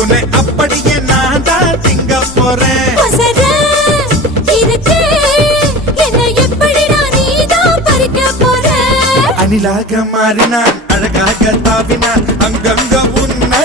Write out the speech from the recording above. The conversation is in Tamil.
உன்னை அப்படியே நான் தான் திங்க போறேன். அணிலாக மாறினான், அழகாக தாவினான், அங்கங்க உன்னை